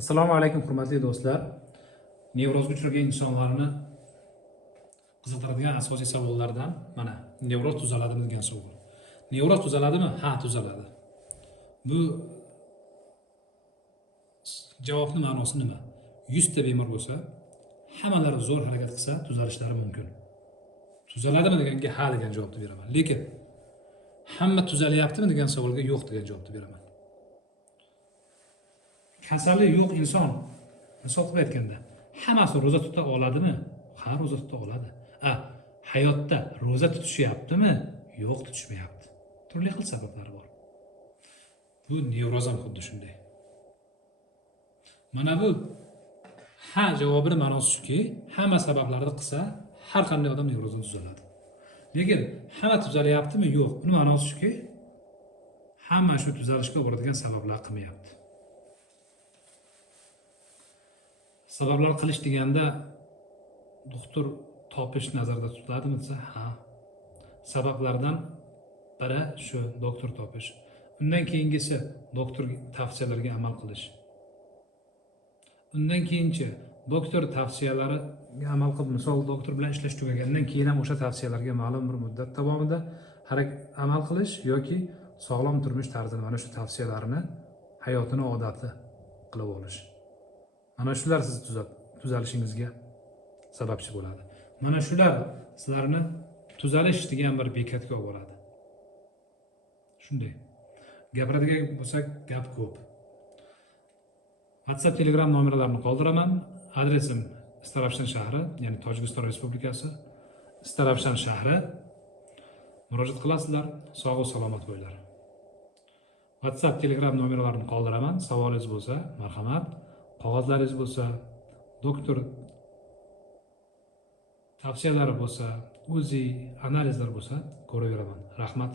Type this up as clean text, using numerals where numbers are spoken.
Assalomu alaykum hurmatli do'stlar. Nevrozga uchragan insonlarni qiziqtiradigan asosiy savollardan mana nevroz tuzaladimi degan savol. Nevroz tuzaladimi? Ha, tuzaladi. Bu javobning ma'nosi nima? 100 ta bemor bo'lsa, hammalari zo'r harakat qilsa tuzalishlari mumkin. Tuzaladimi deganga ha degan javobni beraman. Lekin hamma tuzalyaptimi degan savolga yo'q degan javobni beraman. Kasali yo'q inson, misol qilib aytganda, hammasi ro'za tuta oladimi? Ha, ro'za tuta oladi. Hayotda ro'za tutishyaptimi? Yo'q, tutishmayapti. Turli xil sabablari bor. Bu nevroz ham xuddi shunday. Mana bu ha javobining ma'nosi shuki, hamma sabablarni qilsa, har qanday odam nevrozdan tuzaladi. Lekin hamma tuzalyaptimi? Yo'q. Uning ma'nosi shuki, hamma shu tuzalishga olib boradigan sabablar qilmayapti. Sabablar qilish deganda doktor topish nazarda tutiladimi desa, ha. Sabablardan biri shu doktor topish. Undan keyingisi doktor tavsiyalariga amal qilish. Undan keyinchi doktor tavsiyalariga amal qilib, misol doktor bilan ishlash tugagandan keyin ham o'sha tavsiyalarga ma'lum bir muddat davomida amal qilish yoki sog'lom turmush tarzini mana shu tavsiyalarini hayotini odati qilib olish. Mana shular siz tuzalishingizga sababchi bo'ladi. Mana shular sizlarni tuzalish degan bir bekatga olib boradi. Shunday. Gapiradigan bo'lsak, gap ko'p. WhatsApp, Telegram nomerlarini qoldiraman. Adresim Istaravshan shahri, ya'ni Tojikiston Respublikasi, Istaravshan shahri. Murojaat qilasizlar, sog' va salomat bo'linglar. WhatsApp, Telegram nomerlarini qoldiraman. Savolingiz bo'lsa, marhamat. Qog'ozlaringiz bo'lsa, doktor tavsiyalari bo'lsa, o'zi analizlar bo'lsa, ko'raveraman. Rahmat.